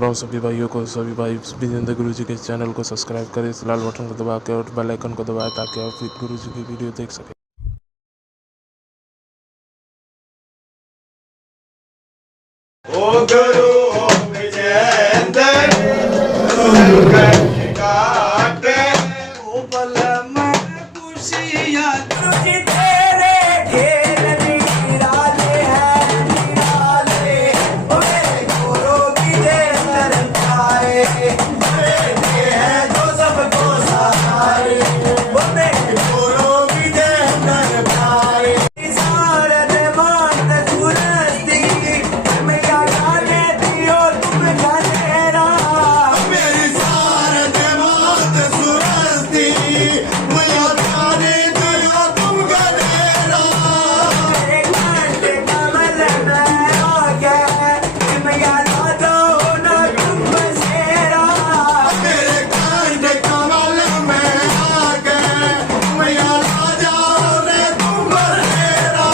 राम सभी भाइयों को, सभी भाई विजेंद्र गुरु जी के चैनल को सब्सक्राइब करें, इस लाल बटन को दबा के और बेल आइकन को दबाएं ताकि आप गुरु जी की वीडियो देख सकें। ओ गुरु विजेंद्र काटे ओ बल में खुशियां तुझे तेरे खेल निराले हैं निराले ओ मेरे गुरु विजेंद्र आए मेरे हैं जो सबको सहारे ओ मेरे गुरु विजेंद्र आए सारे मान सुरस्ती मैया गाने दियो तुम गानेरा मेरी सारे मान सुरस्ती मैया गाने दियो तुम गानेरा मेरे कांटे कमल में आ गया मैया ला दो ना तुम बसेरा मेरे कांटे कमल में आ गए मैया ला जाओ रे तुम बसेरा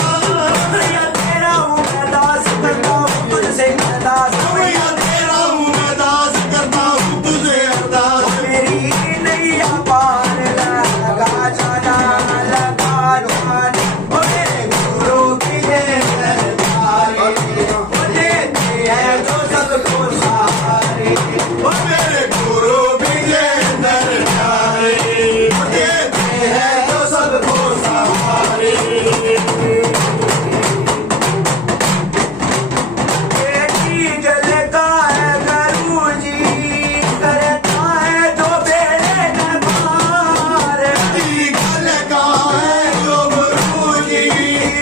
मैया तेरा हूँ मैं दास करता हूँ तुझसे अरदास मैया तेरा हूँ मैं दास करता हूँ तुझे अरदास मेरी नैया पार लगा जाना लगा जाना ओ मेरे गुरु की तारे ओ देते हैं जो सबको सहारे ओ मेरे गुरु विजेंद्र तारे ओ देते हैं जो सबको सहारे जलता है गुरु जी करता है जो बेड़े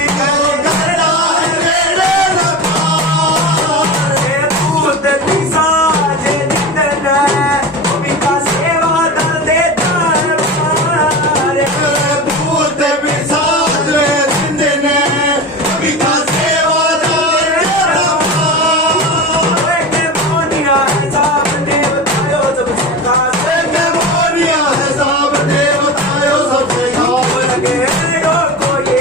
न पार जलता है जो गुरु जी करता है बेड़े न पार भूत पिशाच जितने उनका सेवा दल देता है पार भूत पिशाच जितने उनका सेवा दल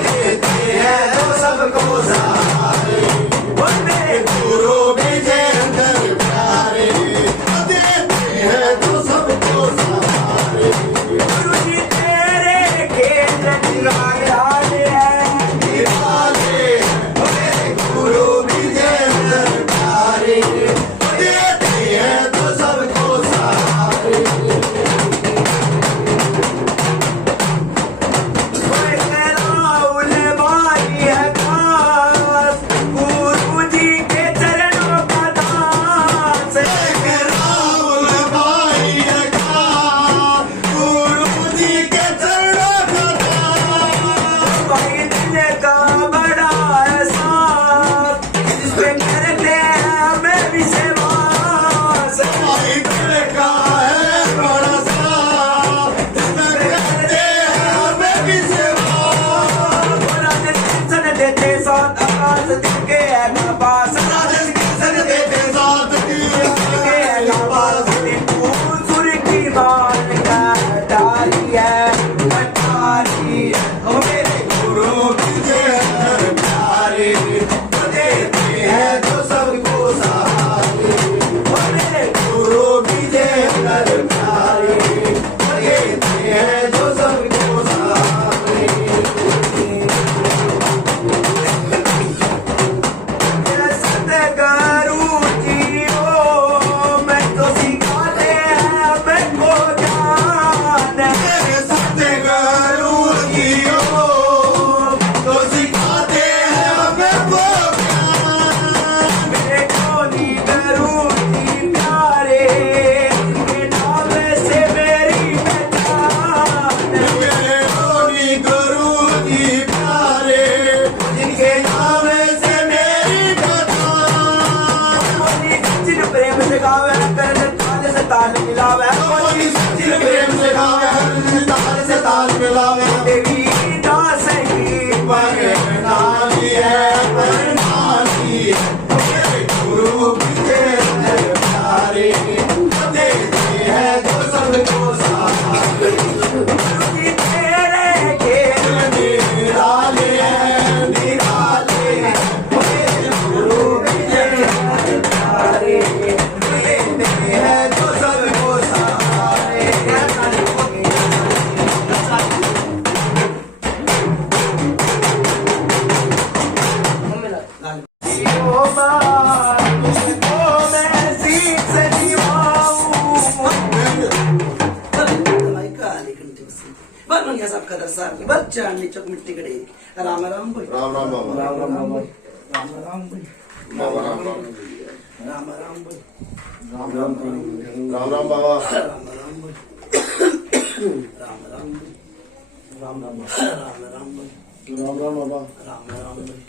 देता तेरे खेल खदर साहब की बच्चा चौक मिट्टी कड़े राम राम भाई राम राम बाबा राम राम भाई राम राम भाई बाबा राम राम राम राम भाई राम राम बाबा राम राम भाई राम राम भाई राम राम राम राम भाई राम राम बाबा राम राम भाई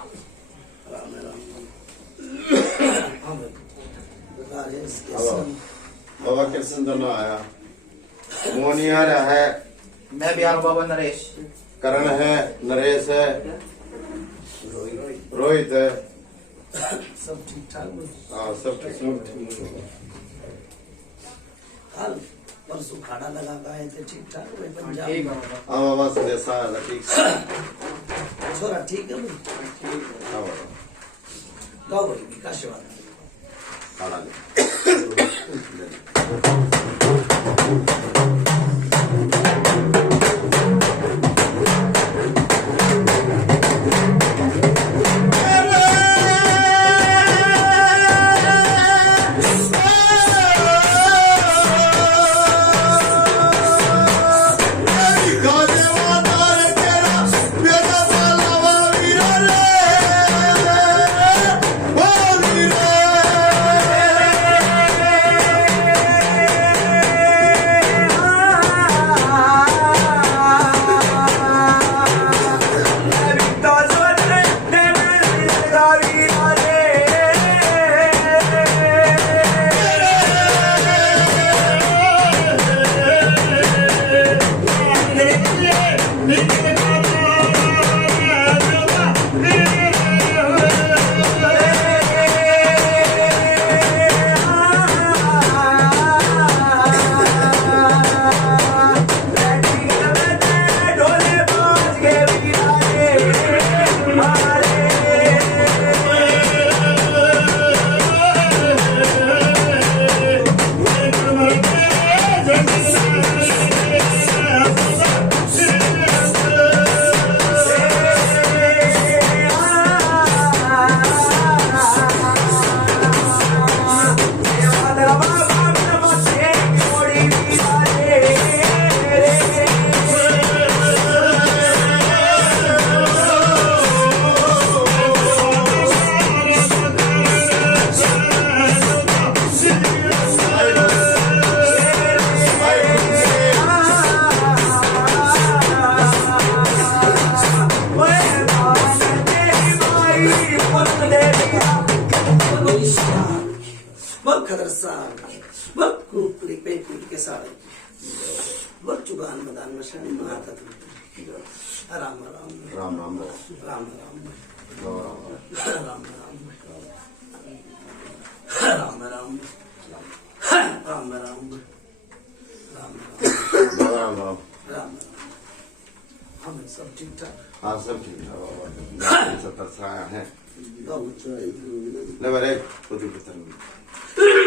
राम राम हाँ भाई बता रहे बाबा कैसे दोनों आया मोनी आ रहा है मैं भी आ रहा हूँ बाबा नरेश। करण है नरेश है रोहित है सब ठीक ठाक भाई हाँ सब ठीक हाल परसों खाड़ा लगा के आए थे ठीक ठाक भाई पंजाब ठीक है में। बाबा। हाँ बाबा संदेशा है ठीक छोरा ठीक है भाई हाँ बाबा गाँव भाई विकास वाला खाना ले खदर साहब बक कुली पे कुली के सारे बक चुगान मदान मशान माता तू राम राम राम राम बाबा राम राम राम राम राम राम राम राम राम बाबा राम राम राम हम सब ठीक ठाक हाँ सब ठीक है बाबा सत्तर साया है गाँव ले मेरे खुद पुत्र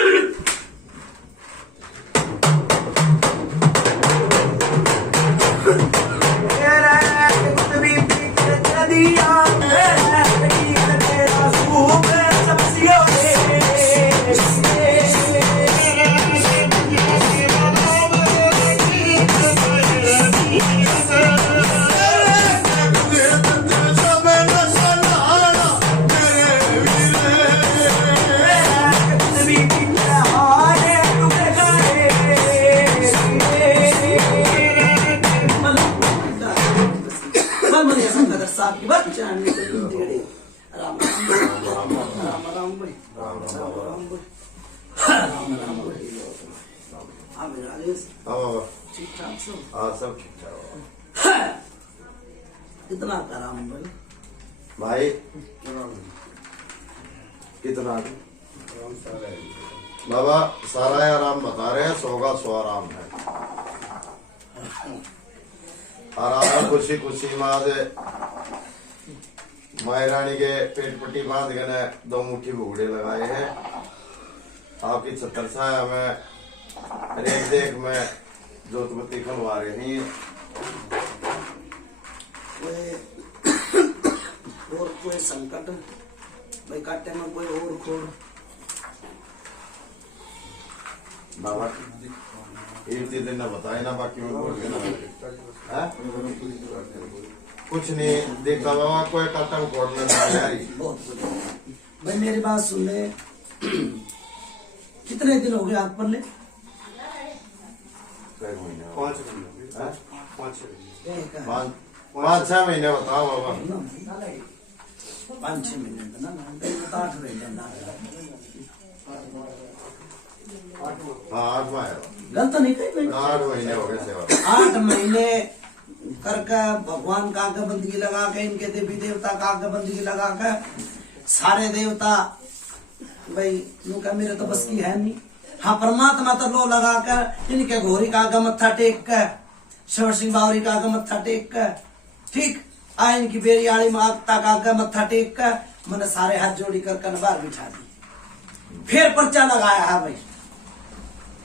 हाँ बाबा ठीक ठाक सब हाँ सब ठीक ठाक कितना कराम भाई भाई कितना बाबा सारा आराम बता रहे हैं 100 का 100 आराम है आराम खुशी खुशी माँ माई रानी के पेट पट्टी बांध के 2 मुट्ठी भुगड़े लगाए हैं आपकी 76 साया में रेख देख में जोतबत्ती खलवा रही हैं और कोई संकट भाई काटे में कोई और खोड़ बाबा एक दिन ने बताया ना, बाकी में बोल के ना हैं? कुछ नहीं देखा बाबा, कोई कटम कोड में नहीं यारी। बहुत बढ़िया। भाई मेरी बात सुन ले, कितने दिन हो गए आप पर ले? 5-6 महीने बताओ बाबा। 5-6 महीने का ना, 8 महीने ना। हाँ 8 महीने, गलत नहीं कही भाई। 8 महीने हो गए सेवा। 8 महीने करके भगवान का आगे बंदगी लगा के, इनके देवी देवता का आगे बंदगी लगा के, सारे देवता भाई का मेरे तो बस की है नहीं। हाँ परमात्मा तो लो लगा कर, इनके घोरी का आगे मत्था टेक कर, शवर सिंह बावरी का आगे मत्था टेक कर, ठीक आ इनकी बेरी आड़ी माता का आगे मत्था टेक कर, मैंने सारे हाथ जोड़ी कर कनबार बिठा दी, फिर पर्चा लगाया है भाई,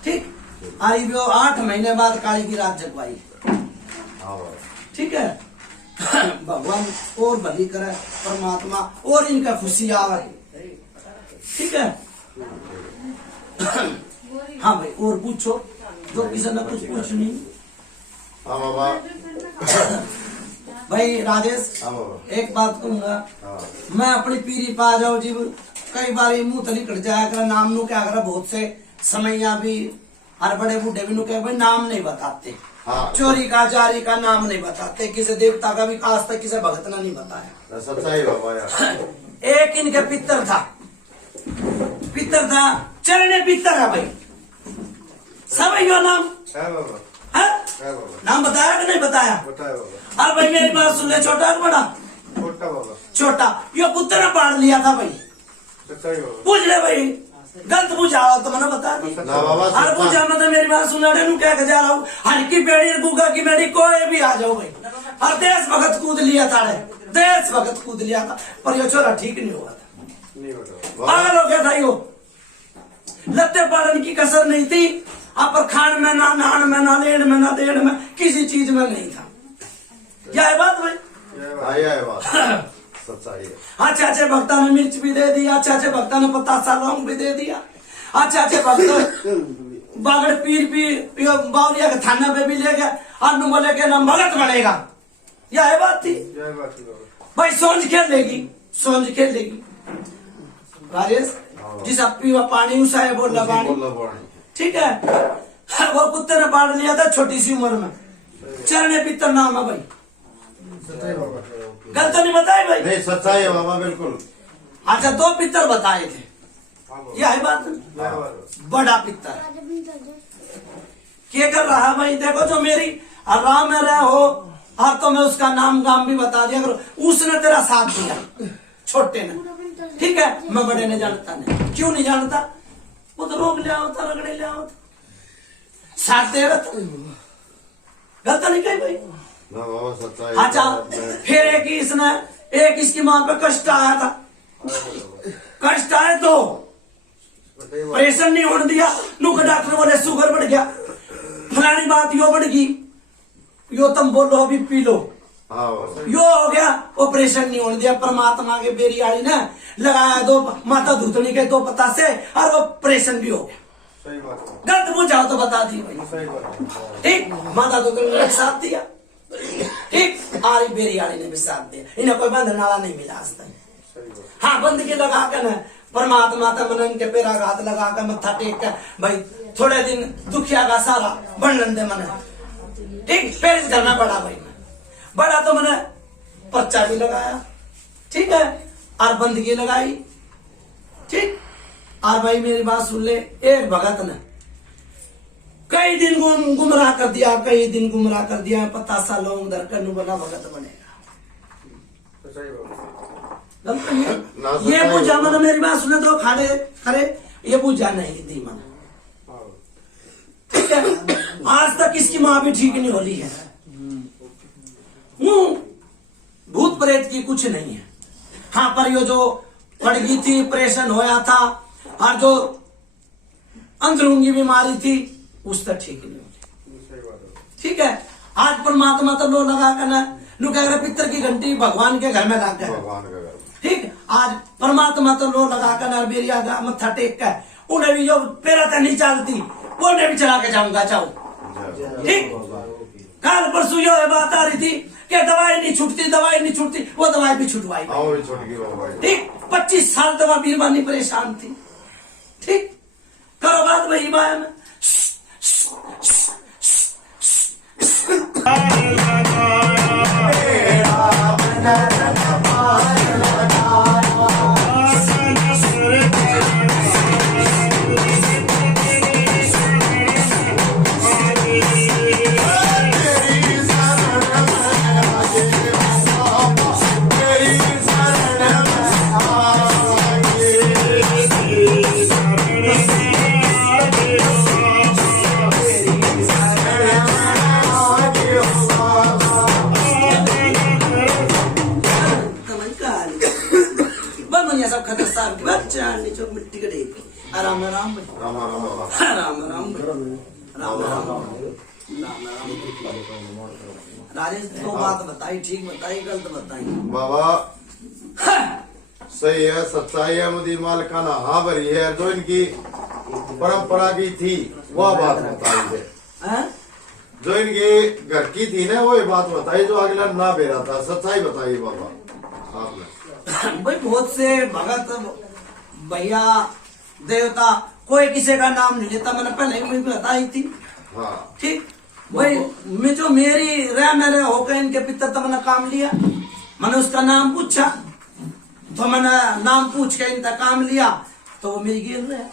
ठीक। आई भी 8 महीने बाद काली की रात जगवाई, हाँ बाबा। ठीक है। भगवान और भली करे परमात्मा, और इनका खुशी आवे, ठीक है। हाँ भाई और पूछो, जो किसी ने कुछ पूछ नहीं। हाँ बाबा। भाई राजेश, हाँ बाबा। एक बात कहूंगा, हाँ मैं अपनी पीरी पा जाऊं जी, कई बार मुंह तली कट जाया कर, नाम नु क्या करे, बहुत से समैया भी हर बड़े बूढ़े भी नु कहे भाई नाम नहीं बताते, हाँ। चोरी का जारी का नाम नहीं बताते, किसी देवता का भी आज तक किसी भगत ने नहीं बताया। सच्चाई बाबा यार। एक इनके पितर था, चरणे पितर है भाई, सब यो नाम है बाबा। है? है बाबा। नाम बताया कि नहीं बताया? बताया बाबा। और भाई मेरी बात सुन ले, छोटा कि बड़ा? छोटा बाबा। छोटा। यो पुत्र ने पाड़ लिया था भाई, सच्चाई बाबा। पूछ ले भाई, गलत पूछा तो मैंने बता दी। ना बाबा हर पूछा मैं तो मेरी बात सुना नु क्या जा रहा हूँ, हर की पेड़ी गुगा की मेरी कोई भी आ जाओ भाई। और देश भगत कूद लिया था रे, देश भगत कूद लिया था, पर यो छोरा ठीक नहीं हुआ था, नहीं बताओ। पागल हो गया था यो, लत्ते पालन की कसर नहीं थी, पर खान में ना, नहान में ना, लेन में ना, देन में, किसी चीज में नहीं था। क्या है बात भाई? है बात। सच्चाई है। अच्छे अच्छे भक्ता ने मिर्च भी दे दिया, अच्छे अच्छे भक्ता ने पतासा लौंग भी दे दिया, अच्छे अच्छे भक्त बागड़ पीर भी बावरिया के थाना पे भी ले गए, और नु बोले के नाम भगत बनेगा। यह है बात थी भाई। सोच खेलेगी, सोच खेलेगी राजेश, जिस पीवा पानी उसा है बोल पानी, ठीक है। वो कुत्ते ने पाड़ लिया था छोटी सी उम्र में, चरणे पितर नाम है भाई, गलत नहीं बताए भाई? नहीं सच्चाई है बाबा बिल्कुल। अच्छा 2 पितर बताए थे, यह है बात। बड़ा पितर क्या कर रहा भाई, देखो जो मेरी राह में रहे हो, और तो मैं उसका नाम गाम भी बता दिया करो, उसने तेरा साथ दिया, छोटे ने, ठीक है। मैं बड़े ने जानता नहीं, क्यों नहीं जानता? वो तो रोक लिया होता, रगड़े लिया होता, साथ दे रहा था, गलत नहीं कही भाई। ना बाबा सच्चाई। अच्छा फिर एक इसकी मां पे कष्ट आया था, कष्ट आए तो ऑपरेशन नहीं होने दिया, नुका डॉक्टर बोले शुगर बढ़ गया, फलानी बात यो बढ़ गई, यो तुम बोलो अभी पी लो, हाँ यो हो गया, ऑपरेशन नहीं होने दिया। परमात्मा के बेरी आड़ी ने लगाया 2 माता धूतनी के 2 पता से, और ऑपरेशन भी हो गया। सही बात है। गलत पूछा तो बता दी भाई, सही बात है। ठीक। माता धूतनी ने साथ दिया, ठीक। आरी बेरी आड़ी ने भी साथ दिया, इन्हें कोई बंधन वाला नहीं मिला आज तक। हाँ बंदगी लगा कर न परमात्मा तक मनन के पेरा घात लगा कर मत्था टेक कर भाई, थोड़े दिन दुखिया का सारा बंधन दे मन, ठीक। फिर इस घर में बड़ा भाई, मैं बड़ा तो मैंने पर्चा भी लगाया, ठीक है, और बंदगी लगाई, ठीक। और भाई मेरी बात सुन ले, एक भगत ने कई दिन गुमराह कर दिया, कई दिन गुमराह कर दिया, पतासा लौंग धर कर बना भगत बनेगा। ये पूछा मैंने, मेरी बात सुने तो खाड़े खरे, ये पूछा नहीं दी मैंने, ठीक है। आज तक इसकी माँ भी ठीक नहीं होली है, भूत प्रेत की कुछ नहीं है। हाँ पर यो जो पड़ गई थी, ऑपरेशन होया था, और जो अंदरूंगी बीमारी थी उस तक ठीक नहीं होती, ठीक है। आज परमात्मा तो लो लगा कर ना, नु कह रहे पितर की घंटी भगवान के घर में लग गए, भगवान का घर, ठीक। आज परमात्मा तो लो लगा कर ना, बेरिया मत्था टेक कर, उन्हें भी जो पेरा तो नहीं चलती, उन्हें भी चला के जाऊंगा, चाहो ठीक। कल परसों यो बात आ रही थी कि दवाई नहीं छूटती, वो दवाई भी छुटवाई। हाँ भी छूट गई बाबा। ठीक, 25 साल दवा बीरबानी परेशान थी। ठीक, करो बात वही बाया में। सब खतर साहब की बात चांदी चौक मिट्टी के ढेर। राम राम राम राम बाबा। राम राम राम राम राजेश, दो बात बताई, ठीक बताई, गलत बताई बाबा। सही है, सच्चाई है, मुदी माल खाना हाँ भरी है, जो इनकी परंपरा की थी वह बात बताई है। हैं? जो इनकी घर की थी ना वही बात बताई, जो अगला ना बेरा था, सच्चाई बताई बाबा आपने। भाई बहुत से भगत भैया देवता कोई किसी का नाम नहीं लेता, मैंने पहले ही मुझे बताई थी। हाँ ठीक भाई, मैं जो मेरी रह मेरे होकर इनके पितर तो मैंने काम लिया, मैंने उसका नाम पूछा, तो मैंने नाम पूछ के इनका काम लिया, तो वो मेरी गिर रहे।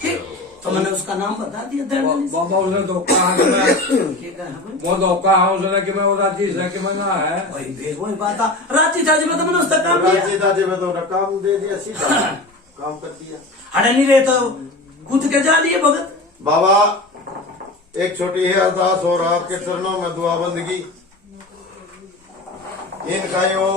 ठीक, तो मैंने उसका नाम बता दिया। बाबा उसने धोखा वो धोखा है उसने कि मैं वो रांची से कि मैं ना है वही बात रांची था जी, मैं तो मैंने उसका काम लिया। रांची दादी में तो काम दे दिया, सीधा काम कर दिया। हटे नहीं रहे तो कूद के जा लिए भगत। बाबा एक छोटी है अरदास और आपके चरणों में दुआ बंदगी। इनका यो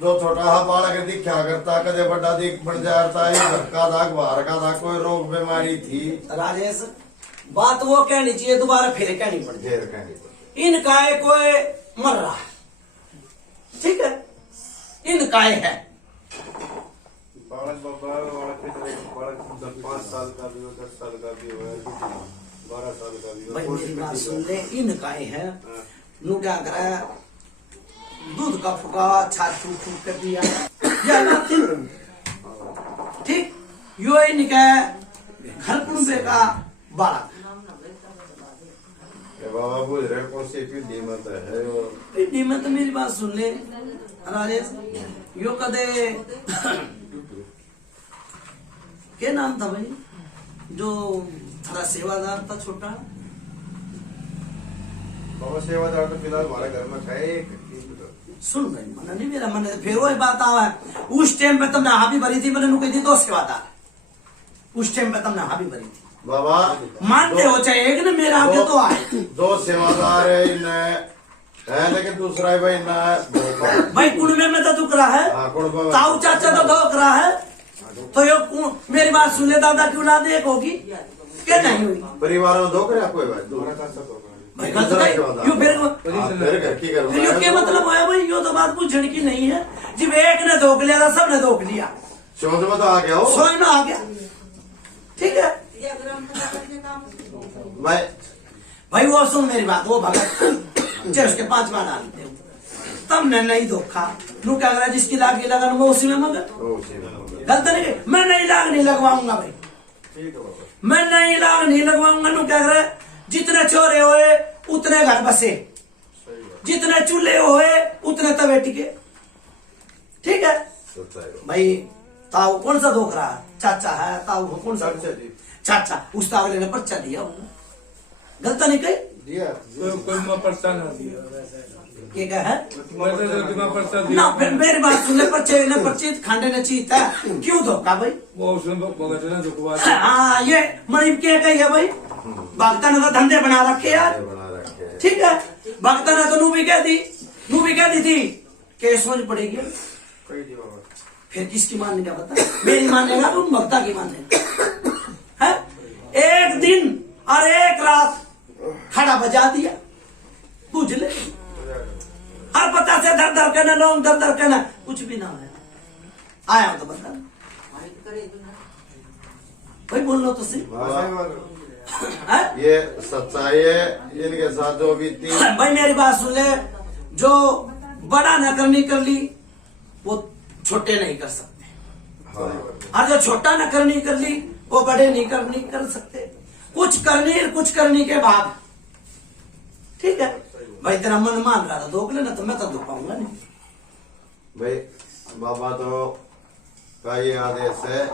जो छोटा हा बालक दिखा करता, कदे बड़ा दिख बन जाता है, घर का था बाहर का था, कोई रोग बीमारी थी। राजेश बात वो कहनी चाहिए, दोबारा फिर कहनी पड़ती। ढेर कहनी पड़ती। इनका है कोई मर रहा है, ठीक है, इनका है बालक बाबा, बालक 5 साल का भी हो, 10 साल का भी हो, 12 साल का भी हो। भाई मेरी बात सुन ले, इनका है नू क्या करा, दूध का फुका छाछ फूक फूक कर दिया या ना ठीक, यो इनका घर कुंबे का बालक। बाबा बुझ रहे कौन सी पीढ़ी मत है वो। पीढ़ी में तो मेरी बात सुन ले राजेश, यो कदे क्या नाम था भाई जो थोड़ा सेवादार था छोटा? बाबा सेवादार तो फिलहाल हमारे घर में है। सुन भाई, मन नहीं मेरा मन, फिर वही बात आवा है। उस टाइम पे तुमने हावी भरी थी, मैंने नु कही थी 2 सेवादार, उस टाइम पे तुमने हावी भरी थी। बाबा मानते हो चाहे एक ने मेरा आगे तो आए 2 सेवादार है, लेकिन दूसरा भाई ना भाई कुंडे में तो दुख रहा है, ताऊ चाचा तो धोख रहा है, तो यो मेरी बात सुन ले, दादा की औलाद एक होगी क्या नहीं हुई? परिवार में धोख रहा कोई भाई भाई गलत है यो, फिर यो क्या मतलब होया भाई? यो तो बात पूछने की नहीं है, जब एक ने धोख लिया था सब ने धोख लिया, सोच में तो आ गया हो, सोच में आ गया। ठीक है भाई वो सुन मेरी बात, वो भगत जब उसके 5 बार डालते हो तब ने नहीं धोखा, नू क्या करा, जिसकी लाग लगन वो उसी में मगर गलत नहीं, मैं नहीं लाग नहीं लगवाऊंगा भाई, मैं नहीं लाग नहीं लगवाऊंगा। नू क्या करे, जितने चोरे हुए उतने घर बसे, जितने चूल्हे हुए उतने तवे टिके। ठीक है भाई, ताऊ कौन सा धोख रहा है? चाचा है, ताऊ कौन सा? चाचा, उस तावले ने पर्चा दिया होगा, गलत नहीं कही कोई पर्चा ना दिया क्या है पर्चा ना। दिया फिर मेरी बात सुन ले, पर्चे न पर्चे खांडे न चीता क्यों धोखा भाई? वो उसने भगत ने धोखा। हाँ ये मरीब क्या कही है भाई, भक्ता ने तो धंधे बना रखे यार। ठीक है, भक्ता ने तो नू भी कह दी थी कि सोच पड़ेगी। फिर किसकी मानने का बता? मेरी मानेगा तुम भक्ता की मानेगा है? एक दिन और एक रात खड़ा बजा दिया, बुझ ले, हर पता से दर दर कहना, लोग दर दर कहना, कुछ भी ना आया तो बता भाई, बोल लो तो सही। हैं? ये सच्चाई है इनके साथ जो बीती। भाई मेरी बात सुन ले, जो बड़ा न करनी कर ली वो छोटे नहीं कर सकते, और जो छोटा न करनी कर ली वो बड़े नहीं कर सकते। कुछ करने के बाद ठीक है भाई, तेरा मन मान रहा था धोख लेना, तो मैं तो धो पाऊंगा नहीं भाई। बाबा तो का ये आदेश है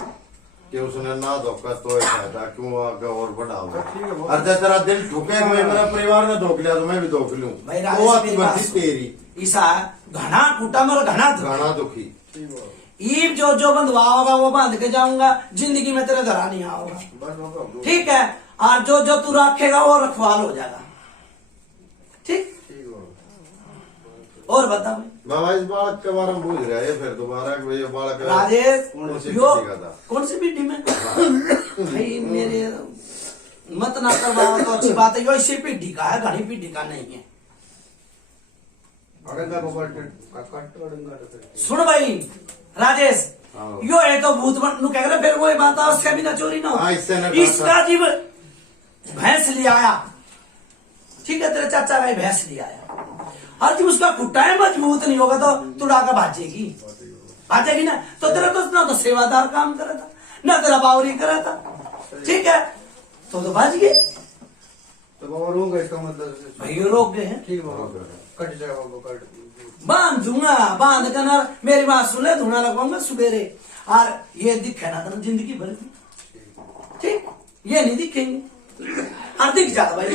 कि उसने ना धोखा तो फायदा क्यों आगे और बढ़ाओ। और जब तेरा दिल ठुके मैं मेरा परिवार ने धोख लिया तो मैं भी धोख लूं। भाई वो आपकी मर्जी तेरी। ईसा घना टूटा मर घना गाना दुखी ईब जो बंधवा होगा वो बांध के जाऊंगा, जिंदगी में तेरे घर नहीं आऊंगा। ठीक है, और जो तू रखेगा वो रखवाल हो जाएगा। ठीक, और बता भाई। बाबा इस बालक के बारे में पूछ रहा है फिर दोबारा कि ये बालक राजेश कौन सी यो पीढ़ी का था? कौन सी पीढ़ी में भाई मेरे मत ना करवाओ तो अच्छी बात है। यो इसी पीढ़ी का है, घनी पीढ़ी का नहीं है। सुन भाई राजेश, यो है तो भूत नु कह रहे, फिर वो बात है उसका भी ना चोरी ना हाँ, हो। इससे ना इसका जीव भैंस ले आया, ठीक है, तेरे चाचा का भैंस ले आया, और जब उसका खुट्टा है मजबूत नहीं होगा तो तुड़ा कर भाजेगी ना। तो तेरा तो ना तो सेवादार काम करा था, ना तेरा बावरी करा था, ठीक है, तो भाज गए। तो बाबा रोगा इसका मतलब भाई रोक गए हैं, ठीक बाबा कट जाएगा बाबा कट। बांध दूंगा, बांध कर ना मेरी बात सुन ले, धुना लगवाऊंगा सुबेरे, और ये दिखे ना तो जिंदगी भर की, ठीक, ये नहीं दिखेंगे, और दिख जाता भाई।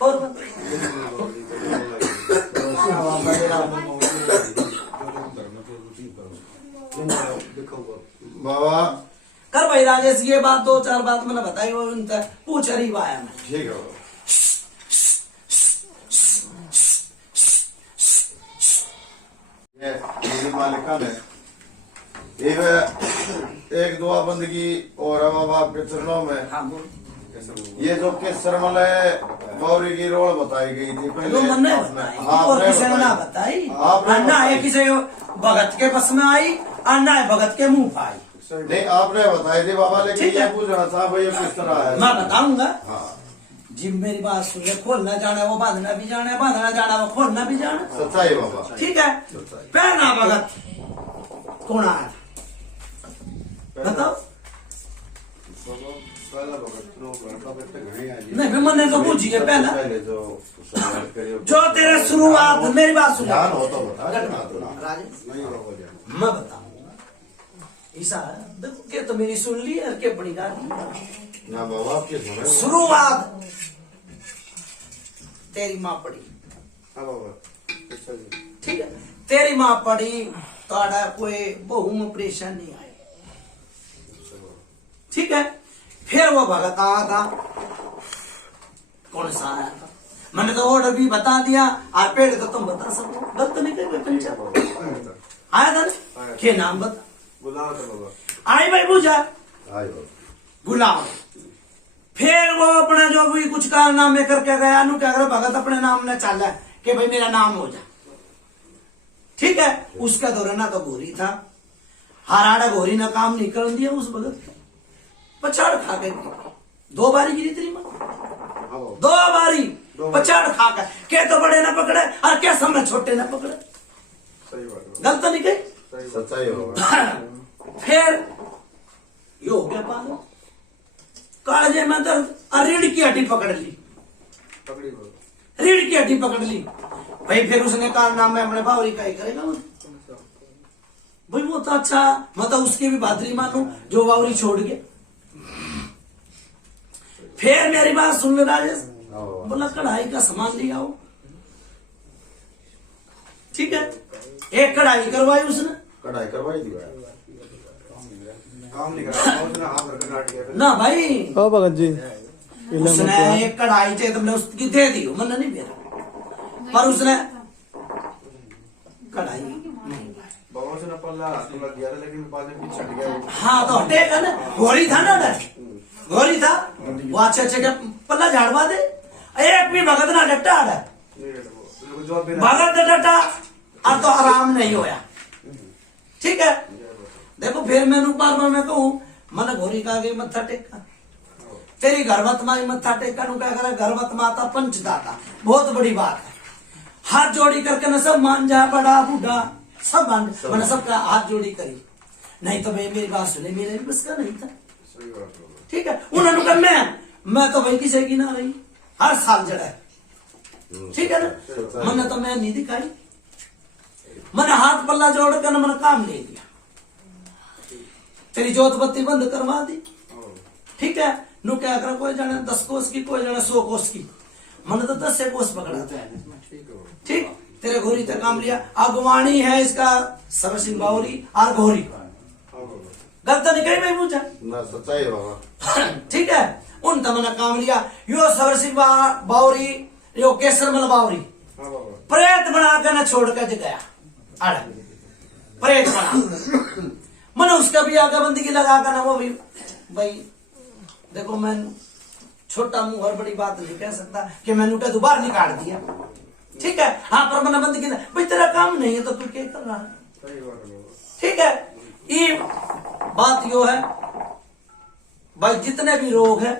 और बाबा कर भाई राजेश, ये बात 2-4 बात मैंने बताई, वो उनसे पूछ रही आया मैं। ठीक है बाबा। ये मेरी मालिका ने एक दुआ बंदगी और है बाबा आपके चरणों में। हाँ बोल। ये जो केसर मलय गौरी की रोल बताई गई थी पहले तो मन ने बताई और किसी ने ना बताई, और ना ये किसी भगत के बस में आई, और ना भगत के मुंह पाई। नहीं आपने बताई थी बाबा, लेकिन ठीक ये है। पूछ रहा था भाई ये किस तरह है। मैं बताऊंगा। हाँ जी मेरी बात सुन ले, खोलना जाना वो बांधना भी जाना है, बांधना जाना वो खोलना भी जाना। सच्चाई बाबा। ठीक है, पहना भगत कौन आया बताओ? नहीं मैं मैंने तो पूछी है पहला, पहले जो तेरे शुरुआत, मेरी बात सुन ध्यान हो तो बता ना तो ना। राजेश मैं बताऊंगा। ईसा देखो के तो मेरी सुन ली है, के बड़ी गाली ना बाबा आपकी सुने। शुरुआत तेरी माँ पड़ी, ठीक है, तेरी माँ पड़ी तो कोई बहु में परेशान नहीं आए, ठीक है। फिर वो भगत आया था, कौन सा आया था, मैंने तो ऑर्डर भी बता दिया, और पेड़ तो तुम बता सको, गलत नहीं कर पंचायत आया था ना, के नाम बता बुलाओ तो बाबा। आई भाई पूछा आई बाबा। गुलाम। फिर वो अपना जो भी कुछ कारनामे करके गया, नु क्या करे भगत अपने नाम ने चाला कि भाई मेरा नाम हो जा, ठीक है। उसका दौरान ना तो घोरी था, हराड़ा घोरी ना काम नहीं कर दिया उस भगत को, पछाड़ खा गई, 2 बारी गिरी तेरी मां, 2 बारी पछाड़ खा के तो बड़े ना पकड़े, और क्या समय छोटे ना पकड़े, सही बात गलत नहीं कही। सच्चाई होगा। फिर ये हो गया पागल, कालजे में दर्द, और रीढ़ की हड्डी पकड़ ली, पकड़ी बाबा। रीढ़ की हड्डी पकड़ ली भाई। फिर उसने कारनामे अपने बावरी का ही करेगा भाई, वो तो अच्छा, मतलब उसके भी बहादुरी मानू जो बावरी छोड़ गया। फिर मेरी बात सुन ले राजेश, बोला कढ़ाई का सामान ले आओ, ठीक है, एक कढ़ाई करवाई उसने, कढ़ाई करवाई थी भाई। काम नहीं कर रहा उसने हाथ रख काट दिया। ना भाई हाँ भगत जी, उसने एक कढ़ाई चाहिए तुमने उसकी दे दी, मन नहीं मेरा, पर उसने कढ़ाई बाबा से न पल्ला हाथ में दिया था, लेकिन बाद में पीछे हट गया वो। हाँ तो हटेगा ना, घोड़ी था ना डर, घोड़ी था वो अच्छे के पल्ला झाड़वा दे, एक भी भगत ना डटा है, नहीं रहता वो, बिल्कुल जवाब देना। भगत डटा और तो आराम नहीं होया, ठीक है। देखो फिर मैंने बार बार मैं कहूं, मन घोड़ी का आगे मत्था टेका, तेरी घरवत माई मत्था टेकन क्या करे, घरवत माता पंचदाता, बहुत बड़ी बात है। हाथ जोड़ी करके न सब मान जा, बड़ा बूढ़ा सब मान, मैंने सबका हाथ जोड़ी करी। नहीं तो भाई मेरी बात सुने, मेरे भी बस का नहीं था। ठीक है, उन्होंने कहा मैं तो भाई किसी की ना रही, हर साल जड़ा है। ठीक है ना, मैंने तो मैं नहीं दिखाई, मैंने हाथ पल्ला जोड़ कर मैंने काम ले लिया, तेरी जोत बत्ती बंद करवा दी। ठीक है, नु क्या कर, कोई जाने 10 कोस की, कोई जाने 100 कोस की, मैंने तो 10 से कोस पकड़ा था। ठीक, तेरे घोरी तक काम लिया। अगवानी है इसका सबर सिंह बावरी और घोरी, गलत नहीं कही भाई पूछा ना, सच्चाई है बाबा। ठीक है, उन तमने काम लिया। यो सबर सिंह बावरी, यो केसरमल बावरी प्रेत बना के न छोड़ के गया, अड़ प्रेत बना। मैंने उसका भी आगे बंदी की लगा कर ना, वो भी भाई देखो, मैं छोटा मुंह और बड़ी बात नहीं कह सकता कि मैंने उठा दोबारा निकाल दिया। ठीक है, हाँ, पर मैंने बंदी की भाई तेरा काम नहीं है तो तू क्या कर रहा है। ठीक है, ये बात यो है भाई, जितने भी रोग है,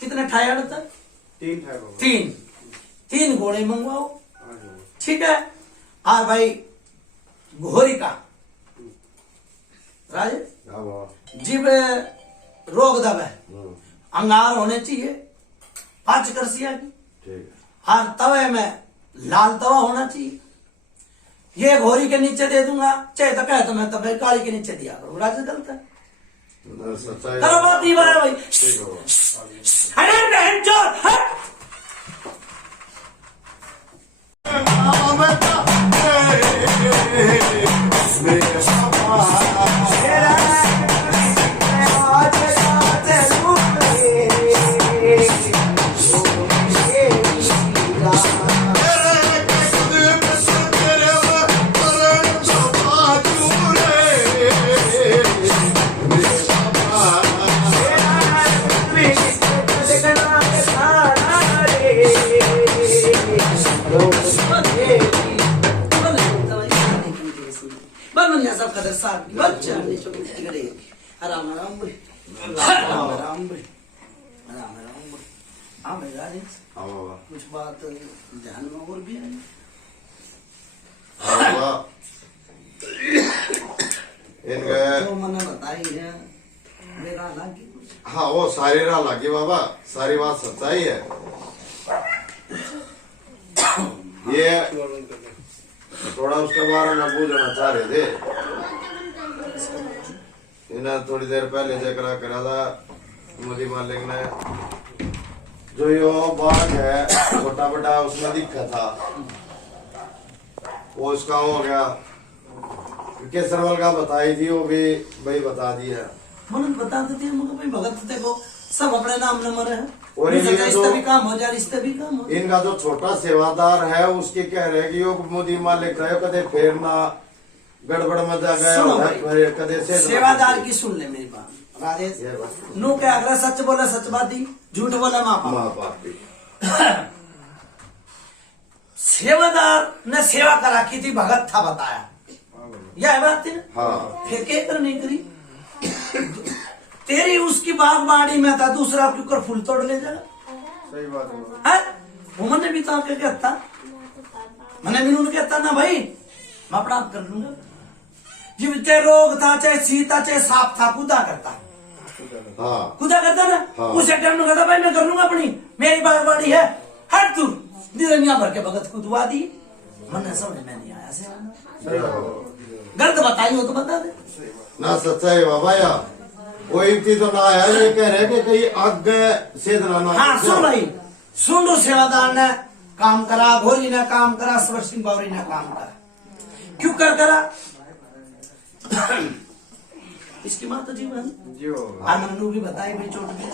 कितने ठाया तक 3 है बाबा। 3 घोड़े मंगवाओ। ठीक है, और भाई घोरी का राज हाँ बाबा। जीव रोग दबे, अंगार होने चाहिए 5 करसिया की, ठीक है। हर तवे में लाल तवा होना चाहिए। ये घोरी के नीचे दे दूंगा, चाहे तो कहे तो मैं तवे काली के नीचे दिया करूँ, राज गलत है। ना, सच्चाई करो बात ही बात है भाई। ठीक है बाबा। अरे बहन चोर, हट। सब कदर साथ बच्चा नहीं छोटे टिकड़े, आराम आराम बोल, आराम आराम बोल, आराम आराम बोल। हाँ मेरा हाँ बाबा। कुछ बात ध्यान में और भी है। हाँ बाबा। इनके तो मैंने बताई है, मेरा लागी कुछ। हाँ, वो सारी राह लगी बाबा, सारी बात सच्चाई है। ये थोड़ा उसके बारे में पूछना चाह रहे थे। इन्हें थोड़ी देर पहले जिक्र करा था मोदी मालिक ने, जो यो बाघ है छोटा बड़ा उसमें दिखा था, वो उसका हो गया। केसरमल का बताई थी, वो भी भाई बता दी है। मैंने बता देती मुझे भाई, भगत देखो सब अपने नाम नंबर है, और ये रिश्ते भी काम हो जाए, रिश्ते भी काम हो। इनका जो छोटा सेवादार है उसके कह रहे कि यो मोदी मालिक रहे कदे फेर ना गड़बड़ मचा सुनो भाई, गया, कदे से सेवादार की सुन ले मेरी बात राजेश। ये बात। नो क्या अगर सच बोला सच बाती, झूठ बोला मापा। माँ बाप की। सेवादार ने सेवा करा की थी, भगत था बताया, यह बात थी ना। हाँ, फिर क्या कर नहीं करी, तेरी उसकी बाग बाड़ी में था, दूसरा के ऊपर फूल तोड़ ले जाएगा। सही बात है बाबा। है वो मैंने भी तो आपके कहता, मैंने भी उन्होंने कहता ना भाई मैं अपना आप कर लूंगा। जिब चाहे रोग था, चाहे सीता, चाहे सांप था, कूदा करता, हाँ, कूदा करता ना। हाँ। उसे टाइम कहता भाई मैं कर लूंगा अपनी, मेरी बागवाड़ी है, हट तू दुनिया भर के भगत कुदवा दी। मैंने समझ में नहीं आया से गलत बताई हो तो बता दे ना, सच्चाई बाबा यार। वो इतनी तो ना है, ये कह रहे कि कहीं आगे से ना। हाँ सुन भाई, सुन लो, सेवादार ने काम करा, घोरी ने काम करा, सबर सिंह बावरी ने काम करा। क्यों कर करा? इसकी माँ तो जीवन जी बाबा। मैंने भी बताई भाई, चोट गया।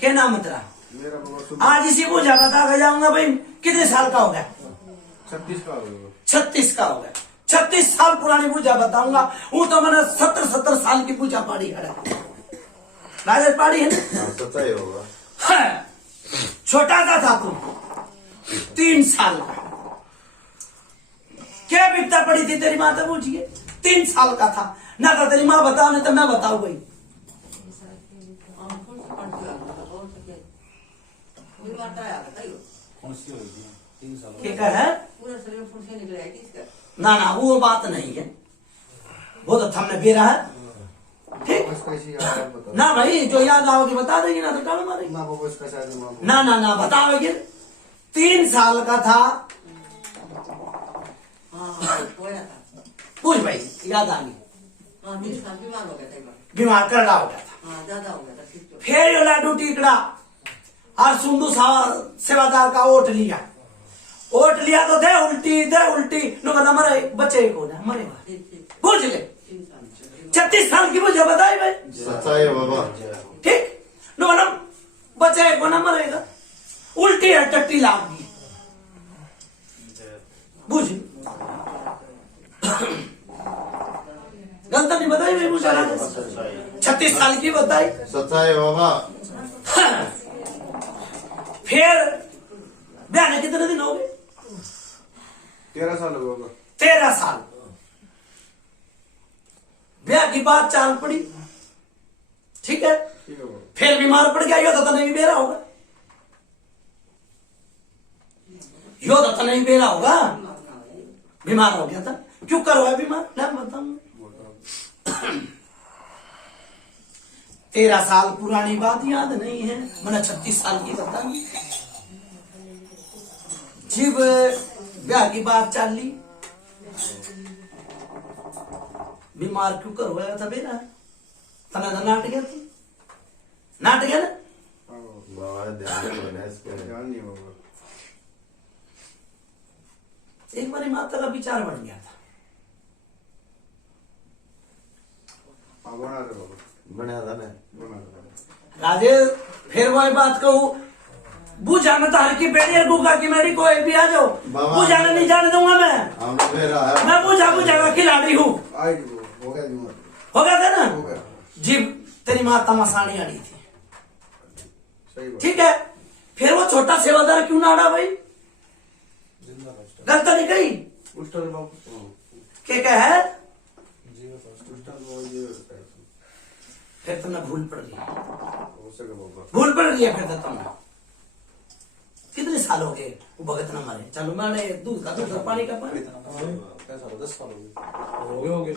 क्या नाम है तेरा? मेरा बाबा आज इसी को जा बता के जाऊंगा भाई, कितने साल का हो गया? 36 का हो गया। 36 का हो गया। 36 साल पुरानी पूजा बताऊंगा। वो तो मैंने 70 साल की पूजा पाड़ी है, राजा पाड़ी है ना। हाँ, सच्चाई होगा। है, छोटा सा था तू, 3 साल का। क्या बिपता पड़ी थी तेरी माँ? तो पूछिए, 3 साल का था ना। तो तेरी माँ बताओ, नहीं तो मैं बताऊ भाई। क्या है ना ना वो बात नहीं है, वो तो हमने बेरा है ठीक ना भाई, जो याद आओगे बता देंगे ना तो डाल मारेंगे ना ना ना बताओगे। 3 साल का था, पूछ भाई याद आ गई, बीमार कर रहा हो गया था, फिर ये लाडू टिकड़ा और सुंदू सेवादार का ओट लिया तो दे उल्टी नो मरे बचे को ना मरे पूछ ले 36 साल की मुझे बताई भाई सच्चाई है बाबा। ठीक नो बचे को ना मरेगा, उल्टी है टट्टी लाग गई बुझ गलत नहीं बताई भाई मुझे 36 साल की बताई सच्चाई है बाबा। फिर ब्याह ने कितने दिन हो गए? 13 साल हो गए। 13 साल ब्याह की बात चाल पड़ी ठीक है, फिर बीमार पड़ गया, यो तो नहीं बेरा होगा, यो तो नहीं बेरा होगा, बीमार हो गया था, क्यों करवाया बीमार मैं बताऊंगा। 13 साल पुरानी बात याद नहीं है, मैंने 36 साल की बताऊंगी। जब ब्याह की बात चल ली, बीमार क्यों करवाया था बेरा, तना तो नाट गया थी, नाट गया ना बाबा ध्यान रखना इस पे। ध्यान नहीं बाबा। एक बार माता का विचार बन गया था, बना रहे बाबा, बढ़िया था ना। बना रहे। राजे फिर वही बात कहूँ, बुझाना तो हर की बेड़ी गुगा की मेरी कोई भी आ जाओ, बाबा। बुझाना नहीं जाने दूंगा मैं, हमने फिर आया मैं बुझा खिलाड़ी हूँ। आएगी वो, हो गया बीमार, हो गया था ना, हो गया। जीव तेरी माँ तमाशानी आड़ी थी सही बात। ठीक है, फिर वो छोटा सेवादार क्यों ना आड़ा भाई, गलत नहीं कही उल्टा रे बाबू। क्या है, उल्टा वो ये होता है। फिर तुमने भूल पड़ गई, हो सके बाबा। भूल पड़ गई है फिर तो तुमने। कितने साल हो गए वो भगत न मरे, चलो मैंने दूध का पानी का पानी हो गए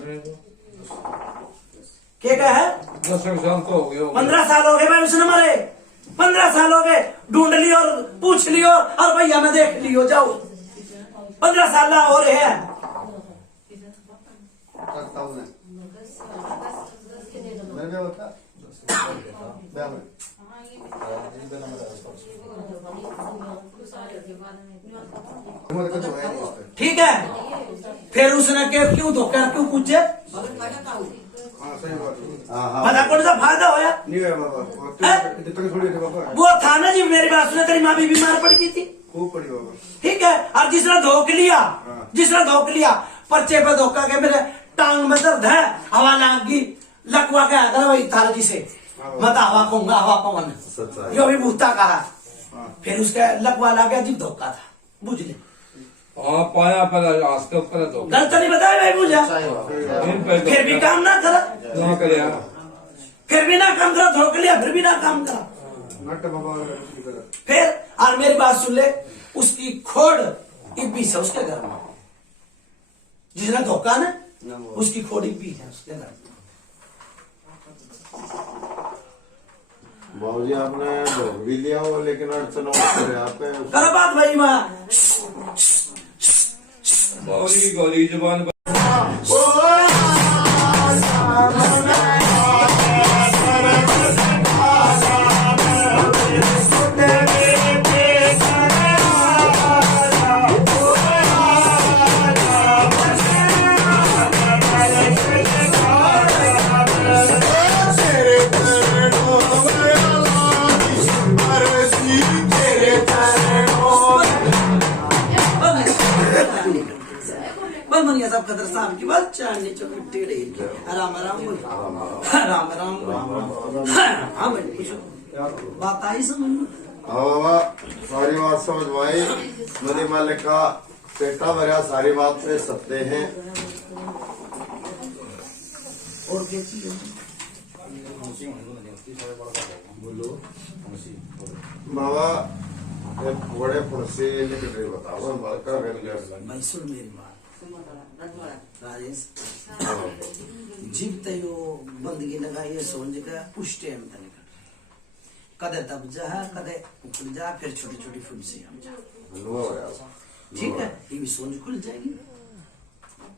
क्या है, 10 साल तो हो गए 15 साल हो गए मैं उसने मरे, 15 साल हो गए, ढूंढ लियो और पूछ लियो और भैया मैं देख लियो जाओ, 15 साल ना हो रहे हैं। करता हूँ मैं क्या होता क्या मैं तुम्हारे को तो है नहीं इस पे। ठीक है, फिर उसने क्यों धोखा क्यों पूछे, हाँ सही बात है। हाँ पता कौन सा फायदा होया, नहीं है बाबा, हैं? इतने थोड़ी थे बाबा, वो था ना जी मेरी बात सुने, तेरी माँ भी बीमार पड़ गई थी खूब पड़ी बाबा। ठीक है, और जिसने धोख लिया पर्चे पे धोखा के मेरे टांग में दर्द है, हवा लाग गई, लकवा के आकर वही थाला जी से मत हवा कहूंगा, हवा पवन सच्चाई। यो भी भूता कहा, हाँ। फिर उसका लकवा ला गया, जीव धोखा था बुझ ले, हाँ पाया पर आज के ऊपर तो गलत नहीं बताया भाई बुझा, इन पे फिर भी काम ना करा, ना करे फिर भी ना काम करा, धोख लिया फिर भी ना काम करा, नट बाबा कुछ नहीं करा। फिर और मेरी बात सुन ले, उसकी खोड़ इब्बी से उसके घर में, जिसने धोखा ना उसकी खोड़ इब्बी है उसके घर में। बाबूजी आपने ढोक भी लिया हो लेकिन अड़चन आपके करो बात भाई माँ, बाबूजी की गोली जुबान मनिया साहब खतर साहब की बात चांदनी चौक टेढ़े राम राम बोल, राम राम बोल, हाँ भाई पूछो बात आई समझ में, हाँ बाबा सारी बात समझ में आई। नदी मालिक का पेटा भरा सारी बात पे सत्य हैं। और क्या चीज है? बाबा ये बड़े फुर्से निकल रहे बताओ मलका कर गया भाई सुन मेरी बात राजेश जीव तयो बंदगी लगाइए सोच का उस टाइम तक कदे दब जा कदे उखड़ जा फिर छोटी छोटी फुंसी हम जा ठीक है ये भी सोच खुल जाएगी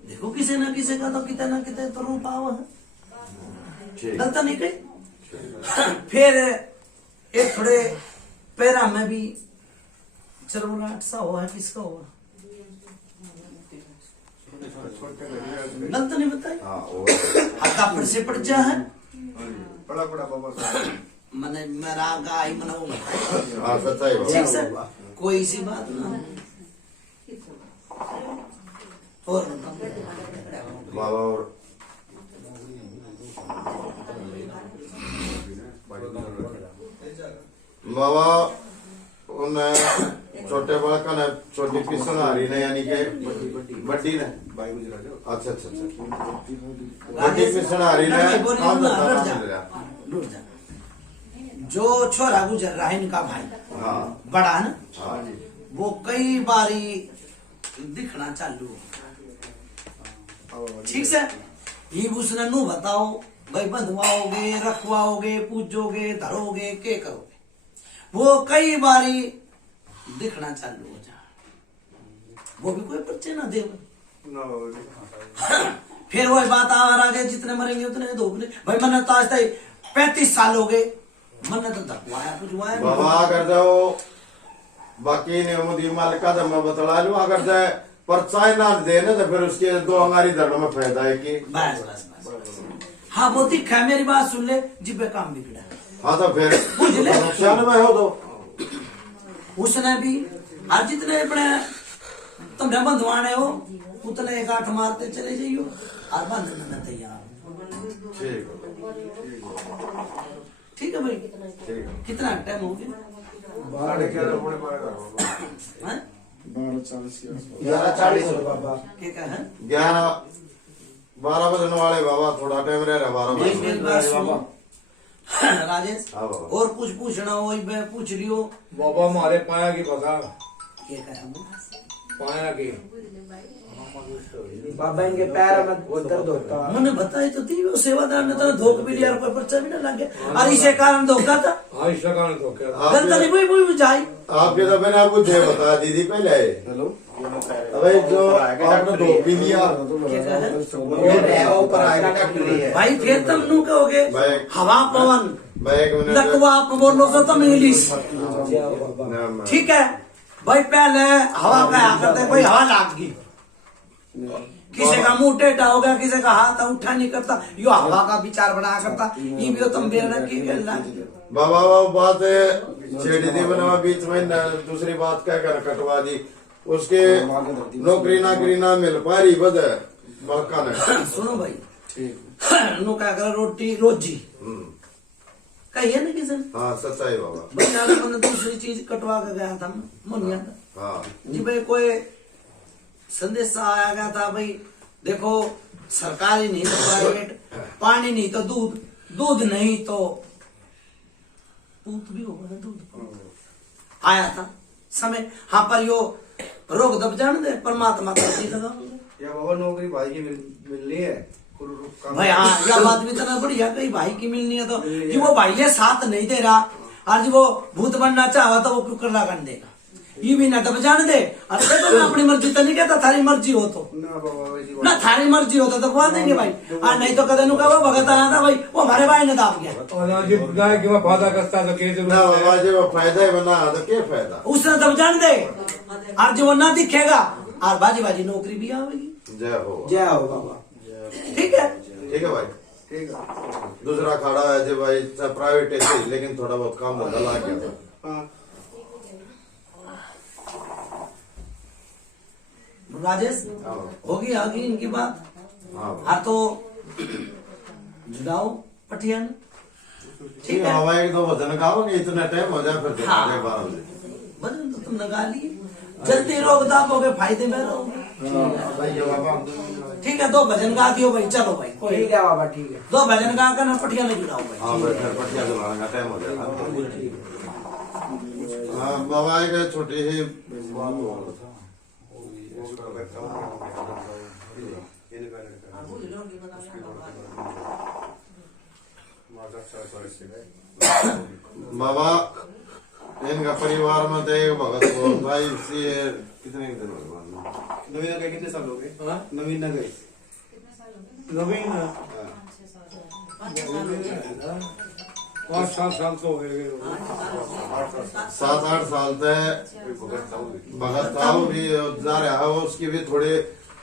देखो किसी ना किसी का तो कितने तो रूप आवा है गलत नहीं कही फिर एक थोड़े पैरा में भी चरबुराट सा हुआ किसका हुआ गलत नहीं बताई हल्का पर से पड़ जा है बड़ा बड़ा बाबा मने मेरा गाय मना वो हाँ सच्चाई ठीक सर कोई सी बात ना और बाबा और बाबा उन छोटे बालका ने छोटी पिसन आ रही ने यानी के बड्डी ने अच्छा अच्छा अच्छा बड्डी पिसन आ रही ने काम लूट जा जो छोरा गुजर रहा है इनका भाई हाँ बड़ा है ना हाँ वो कई बारी दिखना चालू ठीक से ये उसने नू बताओ भाई बंधवाओगे रखवाओगे पूजोगे धरोगे के करोगे वो कई बारी दिखना चालू हो जा वो भी कोई बच्चे ना दे फिर वही बात आ गए जितने मरेंगे उतने धोखले भाई मैंने तो आज तक 35 साल हो गए मैंने तो धकवाया कुछ वाया बाबा अगर जाओ बाकी ने मुझे मालिका जब मैं बतला लूं अगर जाए परचाई ना देने तो फिर उसके दो हमारी धर्म में फायदा है कि बस बस बस हाँ वो दिखा है मेरी बात सुन ले जिब्बे काम बिगड़ा हाँ तो फिर बुझ ले। नुकसान में हो तो उसने भी हर जितने अपने तुमने बंधवाने हो उतने गांठ मारते चले जाइयो और बंधने में तैयार ठीक है भाई कितना टाइम हो गया 11:40 क्या है 11-12 बजने वाले बाबा थोड़ा टाइम रह रहा 12 मेरी बजे बात सुन। राजेश हाँ बाबा। और कुछ पूछना हो मैं पूछ लियो बाबा हमारे पाया की पता क्या कहा वो? पाया की बाबा इनके पैर में दर्द होता है। मैंने बताई तो थी वो सेवादार ने तो धोख भी लिया और कोई पर्चा भी ना लगे और इसे कारण धोखा था हाँ इस कारण तो क्या गलत नहीं वही बुझाई आपके तो मैंने आपको जय बताया दीदी पहले अबे जो आपने धोख भी लिया ऊपर आएगा भाई फिर तुम नू कहोगे भाई। हवा पवन भाई एक मिनट लकवा आप बोलो तो तुम इंग्लिश ठीक है भाई पहले हवा का करते भाई हवा लाग गई किसी का मुंह टेढ़ा हो गया किसी का हाथ उठा नहीं करता यो हवा का विचार बना करता ये भी तुम बेरना की गल्ला बाबा बात छेड़ी दी बना बीच में दूसरी बात क्या कर कटवा दी उसके नौकरी नाकरी ना मिल पा रही बद बाका ने सुनो भाई नो क्या कर रोटी रोजी कहिए ना किसी ने हाँ सच्चाई बाबा भाई नाले मैंने दूसरी चीज कटवा के गया था मुनिया था हाँ जी भाई कोई संदेश आया गया था भाई देखो सरकारी नहीं तो प्राइवेट पानी नहीं तो दूध दूध नहीं तो पूत भी होगा दूध आया था समय हाँ पर यो रोग दब जाने दे परमात्मा का लगा या बाबा नौकरी भाई की मिलनी है भाई हाँ यह बात भी इतना बढ़िया कहीं भाई की मिलनी है तो जी वो भाई ये साथ नहीं दे रहा और जी वो भूत बनना चाहा तो वो क्यों करना कर देगा ये भी ना दब जाने दे अरे तो मैं अपनी मर्जी तो नहीं कहता थारी मर्जी हो तो ना बाबा वैसी ना थारी मर्जी हो तो दबवा देंगे भाई और नहीं तो कदे नु कहो भगत आना था भाई वो हमारे भाई ने दाब गया और जी गाय की मैं फायदा करता तो के ना बाबा जी वो फायदा ही बना तो क्या फायदा उसने दब जाने दे और जो वो ना दिखेगा और बाजी बाजी नौकरी भी आवेगी जय हो बाबा ठीक है ठीक है भाई ठीक है दूसरा खाड़ा है जो भाई प्राइवेट है सही लेकिन थोड़ा बहुत काम धंधा ला गया था हाँ राजेश होगी आगे इनकी बात हाँ हाँ तो जुड़ाओ पटियान ठीक है हवा एक दो वजन खाओगे इतना टाइम हो जाए फिर हाँ। 12 बजे वजन तो तुम लगा लिए जल्दी रोक दापोगे फायदे में रहोगे ठीक है 2 भजन गा दियो भाई चलो भाई कोई ठीक है बाबा ठीक है 2 भजन गा कर ना पटिया नहीं जुड़ाओ भाई हाँ भाई फिर पटिया चलाने का टाइम हो जाएगा हाँ बाबा एक छोटी सी बात हो रहा था। बाबा इनका परिवार में तो एक भगत को भाई सी कितने दिन हो गए नवीन गए कितने साल हो गए? नवीन न गए नवीन 5-7 साल तो हो गए। 7-8 साल तक भगत था वो भी जा रहा है, उसकी भी थोड़ी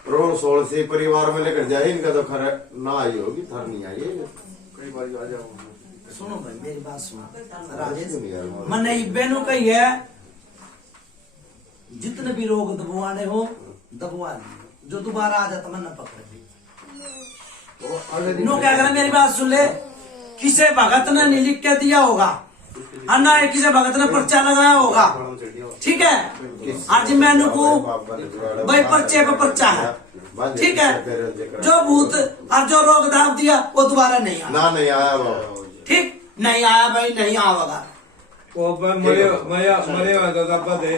रोल सोल से परिवार में लेकर जाए। इनका तो खैर ना आई होगी, थर नहीं आई है। कई बार आ जाओ। सुनो भाई मेरी बात सुनो राजेश, मैंने बेनों कही है जितने भी रोग दबवाने हो दबवा ली, जो दोबारा आ जाता मैं न पकड़ ली। नो क्या करें, मेरी बात सुन ले, किसे भगत ने नहीं लिख के दिया होगा और ना ही किसे भगत ने पर्चा लगाया होगा, ठीक है। आज मैनू को भाई पर्चे पे पर्चा है, ठीक है। जो भूत और जो रोग दाब दिया वो दोबारा नहीं आया, ना नहीं आया बाबा, ठीक नहीं आया भाई, नहीं आवेगा। वो मरे हुआ तो तब दे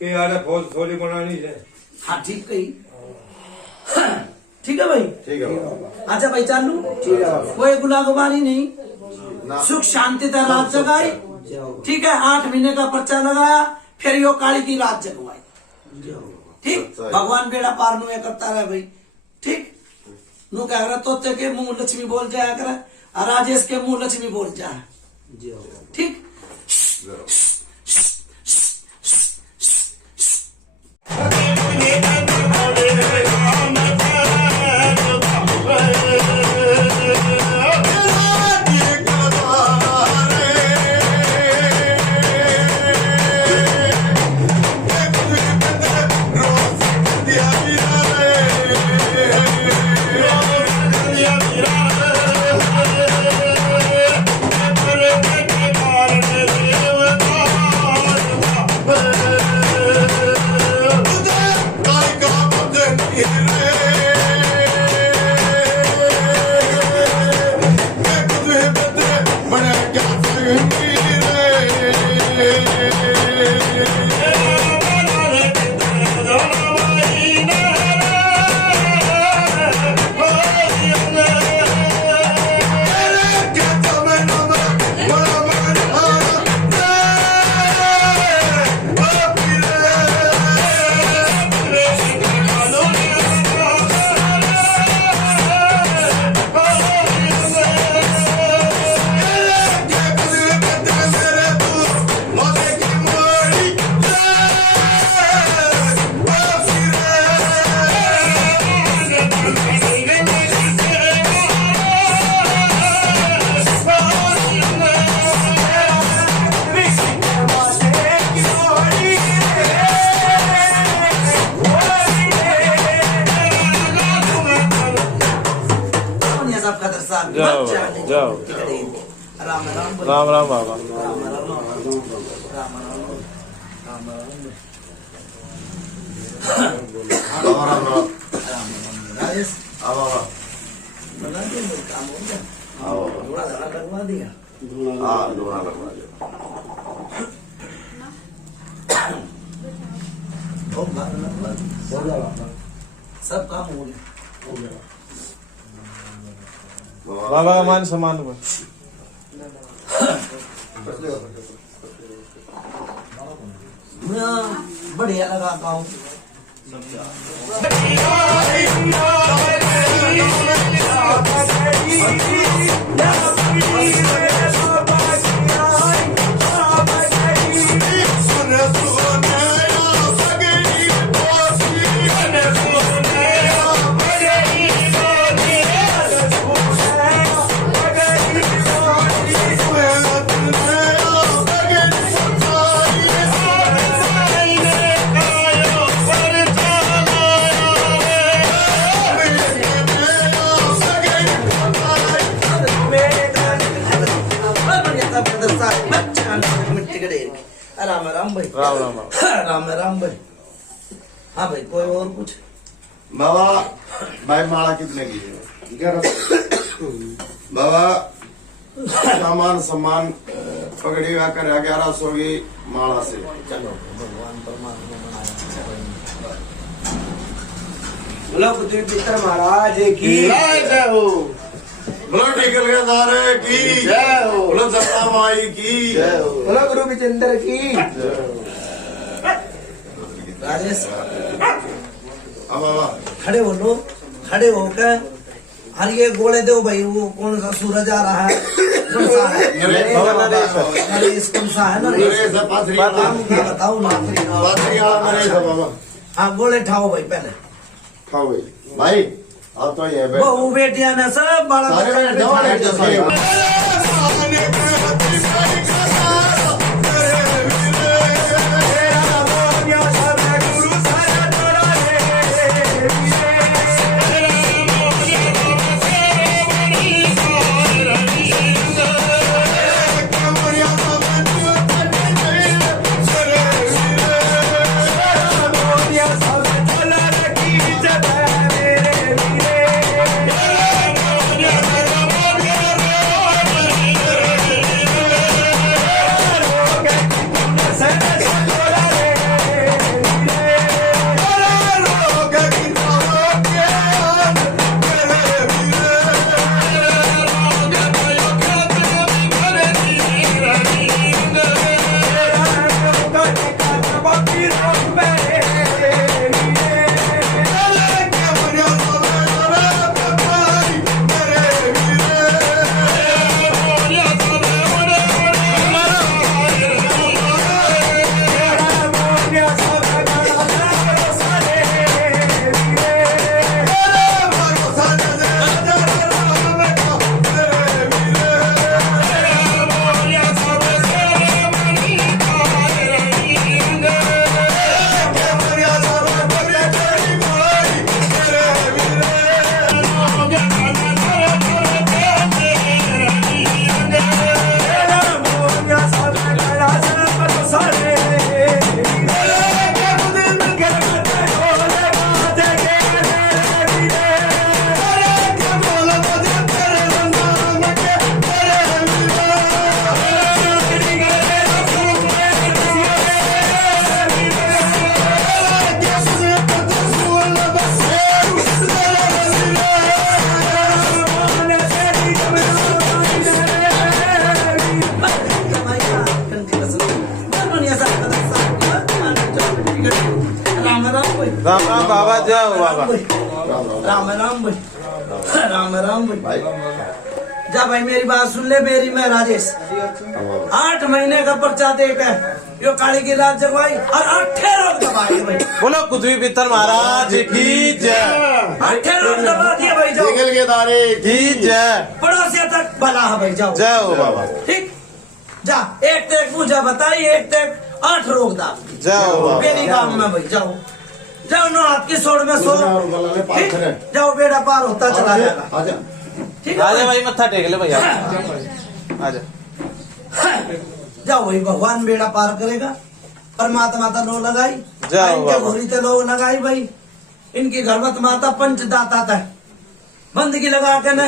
कि यार फौज थोड़ी बनानी है। हाँ ठीक कही, ठीक है भाई, ठीक है बाबा। अच्छा भाई चालू, कोई गुलागुबारी नहीं, ना सुख शांति का रात जगाई, ठीक है। 8 महीने का पर्चा लगाया, फिर यो काली की रात जगवाई, ठीक। भगवान बेड़ा पार नु करता रहे भाई, ठीक। नु क्या करे, तोते के मुंह लक्ष्मी बोल जाया करे और राजेश के मुंह लक्ष्मी बोल जाए, ठीक। जाओ जाओ, राम राम राम राम बाबा। राजेश अब बाबा बना दे, काम हो गया, आओ थोड़ा धड़ा लगवा दिया। हाँ दोना लगवा दो। बहुत बार लगवा दिया, सब काम हो गया। बाबा का मान सम्मान को बढ़िया लगा गाँव। राम राम भाई, राम राम बाबा। राम राम भाई। हाँ भाई, कोई और कुछ? बाबा भाई माला कितने की है? 1100। बाबा सामान सम्मान पगड़ी का कर 1100 की माला से। चलो भगवान परमात्मा बनाया। बोलो पृथ्वी पितर महाराज की जय हो। बोलो टिकल के दारे की जय हो। बोलो सत्ता माई की जय हो। बोलो गुरु विजेंद्र की। राजेश अब खड़े हो लो, खड़े होकर हर ये गोले दो भाई। वो कौन सा सूरज आ रहा है? कौन सा है? नरेश कौन सा है? नरेश पाथरी बताओ ना। पाथरी वाला नरेश बाबा। हाँ गोले ठाओ भाई पहले। खाओ भाई आप तो ये बैठ वो बेटियां ने सब बड़ा सारे बैठ जाओ बैठ जाओ। राम राम बाबा, जय हो बाबा। राम राम भाई, राम राम भाई। भाई जा भाई मेरी बात सुन ले। मेरी मैं राजेश 8 महीने का पर्चा देकर यो काली की रात जगवाई और 8 रोग दबाए भाई। बोलो पृथ्वी पितर महाराज की जय। 8 रोग दबा दिए भाई। जाओ टिकल के दारे की जय। पड़ोसिया तक भला है भाई। जाओ जय हो बाबा। ठीक। जा एक तक पूजा बताई, एक तक 8 रोग दाब। जय हो बाबा। मेरी गाँव में भाई जाओ जाओ नो हाथ की सोड़ में सो। ठीक? जाओ बेड़ा पार होता चला जाएगा। आजा ठीक आजा है भाई, मत्था टेक ले भैया। आजा। जाओ भाई भगवान बेड़ा पार करेगा। परमात्मा तो लो लगाई, जाओ इनके बाबा। घोरी तो लो लगाई भाई। इनकी गर्भवत माता पंचदाता था बंदगी लगा के न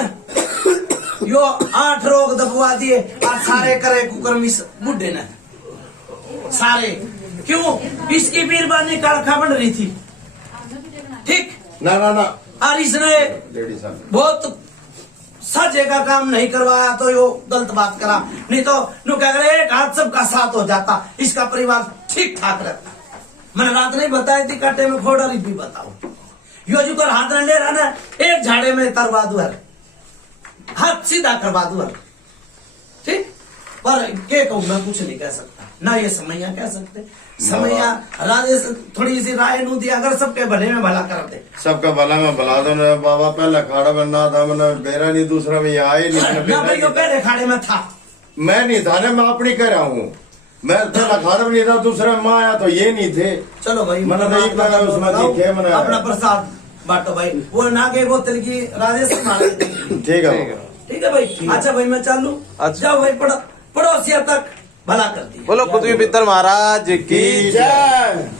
यो 8 रोग दबवा दिए और सारे करे कुकर्मी बुढ़े ने सारे। क्यों? इसकी बीरबानी कालखा बन रही थी। ठीक ना ना ना और इसने लेडी साहब बहुत सजे का काम नहीं करवाया तो यो गलत बात करा। नहीं तो नु कह रहे एक हाथ सबका साथ हो जाता, इसका परिवार ठीक ठाक रहता। मैंने रात नहीं बताई थी काटे में फोड़ा भी बताओ। यो जो कर हाथ ले रहा ना, एक झाड़े में तरवा दू हाथ सीधा करवा दू। ठीक पर के कहूं मैं कुछ नहीं कह सकता ना। ये समैया कह सकते। समैया राजेश थोड़ी सी राय नू दिया अगर सबके भले में भला कर दे। सबका भला में भला दो ना बाबा। पहले खाड़ा बनना था मैंने बेरा नहीं, दूसरा में आए नहीं। ना भाई यो पहले खाड़े में था। मैं नहीं था ना, मैं अपनी कह रहा हूँ। मैं पहला खाड़ा में नहीं था, दूसरा में आया तो ये नहीं थे। चलो भाई मैंने तो एक बार उसमें दिखे मैंने अपना प्रसाद बांटो भाई। वो नागे बोतल की राजेश ठीक है ठीक है भाई। अच्छा भाई मैं चालू। अच्छा। जाओ भाई पड़ोसिया तक भला कर दिया। बोलो पृथ्वी पितर महाराज की जय।